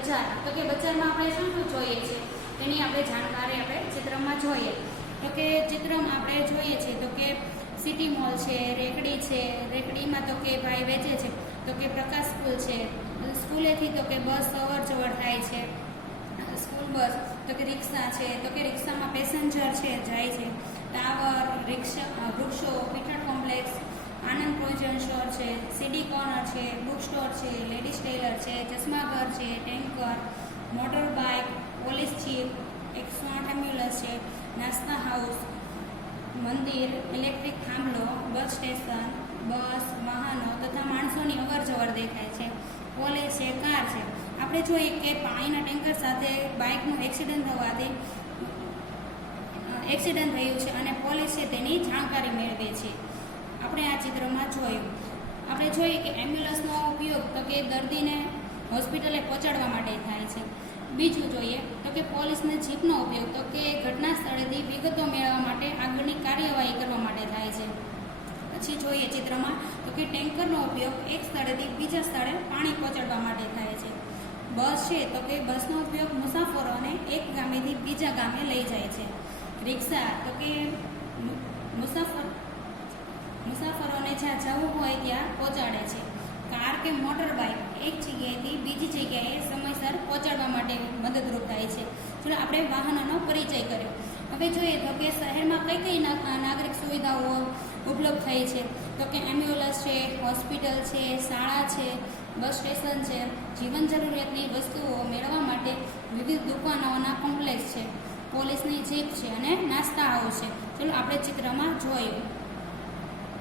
બજાર, તો કે બજારમાં આપણે શું શું જોઈએ છે તેની આપણે જાણકારી આપણે ચિત્રમાં જોઈએ. તો કે ચિત્રમાં આપણે જોઈએ છીએ તો કે સિટી મોલ છે, રેકડી છે, રેકડીમાં તો કે ભાઈ વેચે છે, તો કે પ્રકાશ સ્કૂલ છે, સ્કૂલેથી તો કે બસ અવર જવર થાય છે, સ્કૂલ બસ, તો કે રિક્ષા છે, તો કે રિક્ષામાં પેસેન્જર છે જાય છે, ટાવર, રિક્ષા, વૃક્ષો, પીઠળ કોમ્પ્લેક્સ, આનંદ પ્રોવિઝન સ્ટોર છે, સીડી કોર્નર છે, બુક સ્ટોર છે, લેડીઝ ટેલર છે, ચશ્માઘર છે, tanker, motor bike, police jeep, 108 ambulance છે, નાસ્તા હાઉસ, મંદિર, ઇલેક્ટ્રિક થાંભલો, બસ સ્ટેશન, બસ, વાહનો તથા માણસોની અવર જવર દેખાય છે. પોલીસ છે, કાર છે. આપણે જોઈએ કે પાણીના ટેન્કર સાથે બાઇકનું એક્સિડન્ટ થવાથી એક્સિડન્ટ થયું છે અને પોલીસ છે તેની જાણકારી મેળવે છે. આપણે આ ચિત્રમાં જોયું. આપણે જોઈએ કે એમ્બ્યુલન્સનો ઉપયોગ તો કે દર્દીને હોસ્પિટલે પહોંચાડવા માટે થાય છે. બીજું જોઈએ તો કે પોલીસને જીપનો ઉપયોગ તો કે ઘટના સ્થળેથી વિગતો મેળવવા માટે આગળની કાર્યવાહી કરવા માટે થાય છે. પછી જોઈએ ચિત્રમાં તો કે ટેન્કરનો ઉપયોગ એક સ્થળેથી બીજા સ્થળે પાણી પહોંચાડવા માટે થાય છે. બસ છે તો કે બસનો ઉપયોગ મુસાફરોને એક ગામેથી બીજા ગામે લઈ જાય છે. રિક્ષા તો કે મુસાફરોને જ્યાં જવું હોય ત્યાં પહોંચાડે છે. કાર કે મોટર બાઇક એક જગ્યાએથી બીજી જગ્યાએ સમયસર પહોંચાડવા માટે મદદરૂપ થાય છે. ચલો આપણે વાહનોનો પરિચય કર્યો. હવે જોઈએ તો કે શહેરમાં કઈ કઈ નાગરિક સુવિધાઓ ઉપલબ્ધ થઈ છે, તો કે એમ્બ્યુલન્સ છે, હોસ્પિટલ છે, શાળા છે, બસ સ્ટેશન છે, જીવન જરૂરિયાતની વસ્તુઓ મેળવવા માટે વિવિધ દુકાનોના કોમ્પ્લેક્સ છે, પોલીસની જીપ છે અને નાસ્તા હાઉસ છે. ચલો આપણે ચિત્રમાં જોયું.